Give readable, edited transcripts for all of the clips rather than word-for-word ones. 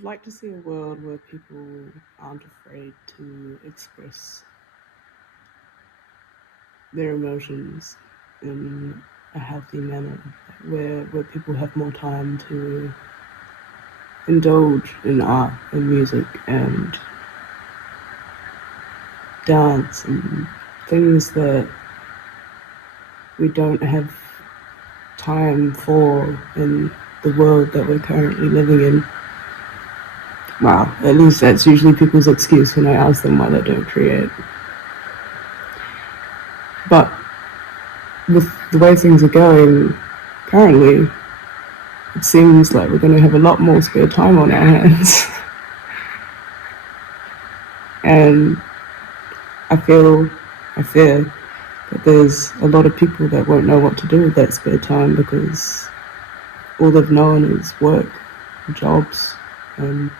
I'd like to see a world where people aren't afraid to express their emotions in a healthy manner, where people have more time to indulge in art and music and dance and things that we don't have time for in the world that we're currently living in. Wow, at least that's usually people's excuse when I ask them why they don't create. But with the way things are going currently, it seems like we're going to have a lot more spare time on our hands. And I fear that there's a lot of people that won't know what to do with that spare time because all they've known is work, jobs, and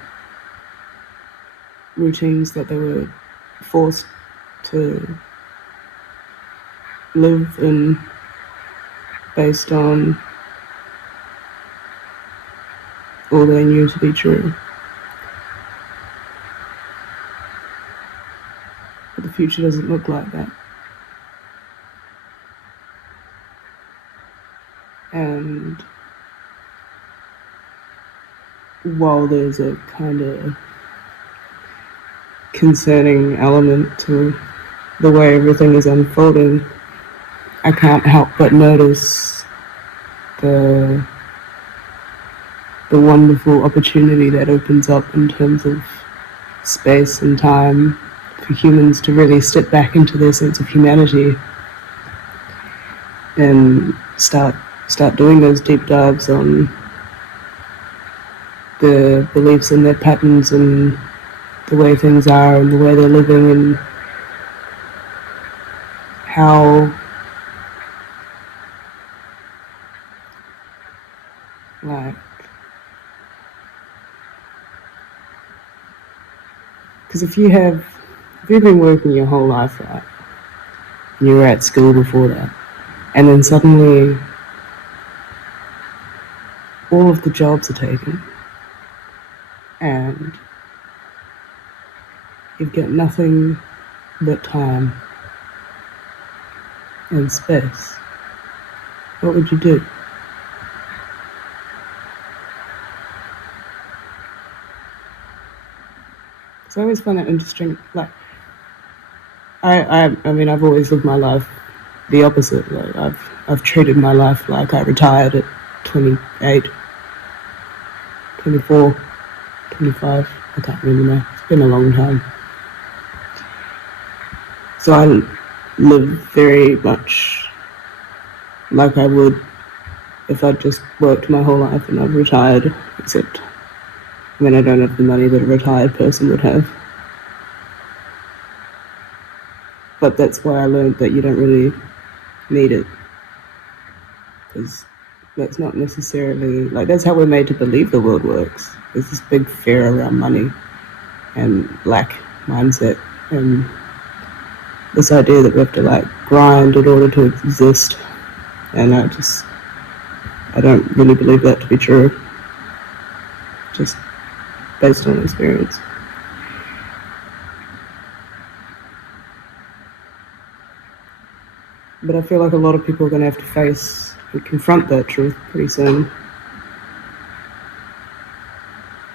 routines that they were forced to live in based on all they knew to be true. But the future doesn't look like that. And while there's a kind of concerning element to the way everything is unfolding, I can't help but notice the wonderful opportunity that opens up in terms of space and time for humans to really step back into their sense of humanity and start doing those deep dives on their beliefs and their patterns and the way things are and the way they're living and how like because if you've been working your whole life, right, and you were at school before that, and then suddenly all of the jobs are taken and you've got nothing but time and space, what would you do? So I always find that interesting. Like, I mean, I've always lived my life the opposite. Like, I've treated my life like I retired at 28, 24, 25. I can't remember now. It's been a long time. So I live very much like I would if I'd just worked my whole life and I've retired, except, I mean, I don't have the money that a retired person would have. But that's why I learned that you don't really need it. Because that's not necessarily, like, that's how we're made to believe the world works. There's this big fear around money and lack mindset and this idea that we have to, like, grind in order to exist. And I don't really believe that to be true. Just based on experience. But I feel like a lot of people are going to have to face and confront that truth pretty soon.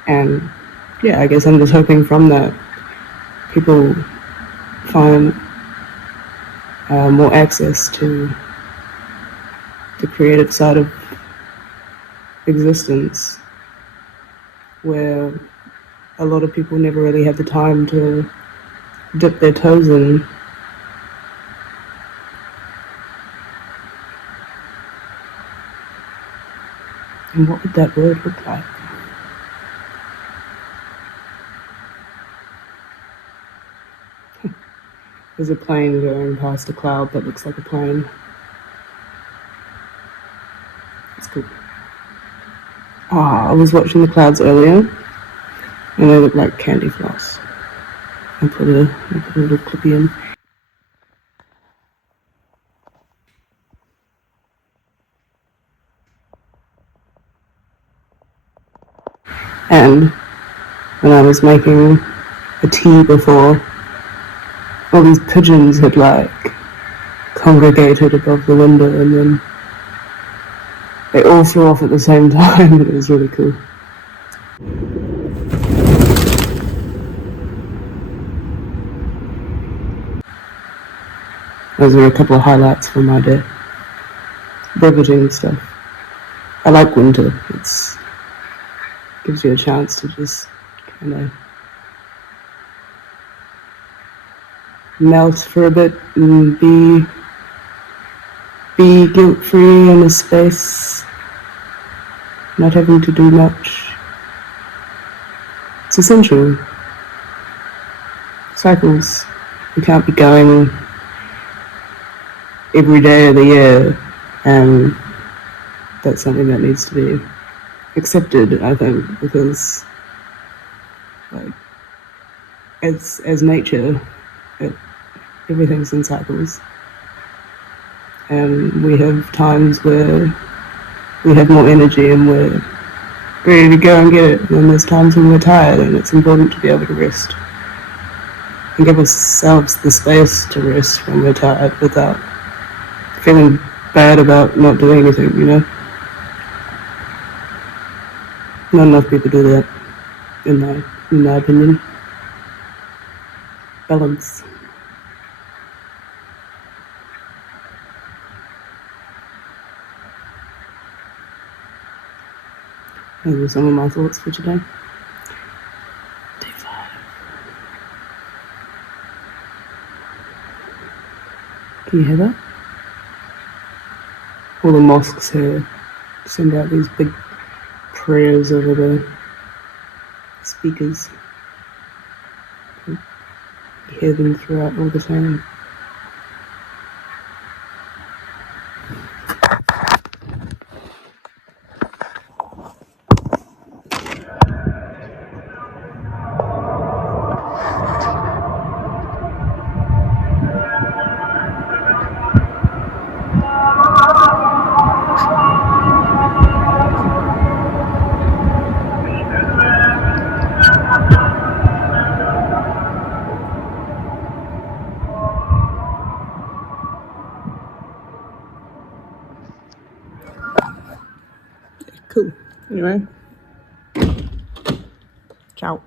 And yeah, I guess I'm just hoping from that people find more access to the creative side of existence, where a lot of people never really had the time to dip their toes in. And what would that word look like? There's a plane going past a cloud that looks like a plane. It's cool. I was watching the clouds earlier, and they look like candy floss. I put a little clippy in. And when I was making a tea before, all these pigeons had like congregated above the window and then they all flew off at the same time. It was really cool. Those are a couple of highlights from my day. Riveting stuff. I like winter. It's gives you a chance to just kind of melt for a bit and be guilt free in a space, not having to do much. It's essential. Cycles. You can't be going every day of the year, and that's something that needs to be accepted, I think, because like as nature, it, everything's in cycles, and we have times where we have more energy and we're ready to go and get it, and then there's times when we're tired, and it's important to be able to rest and give ourselves the space to rest when we're tired without feeling bad about not doing anything, you know? Not enough people do that, in my opinion. Balance. Those are some of my thoughts for today. Day 5. Can you hear that? All the mosques here send out these big prayers over the speakers. You hear them throughout all the time. Cool. Anyway, ciao.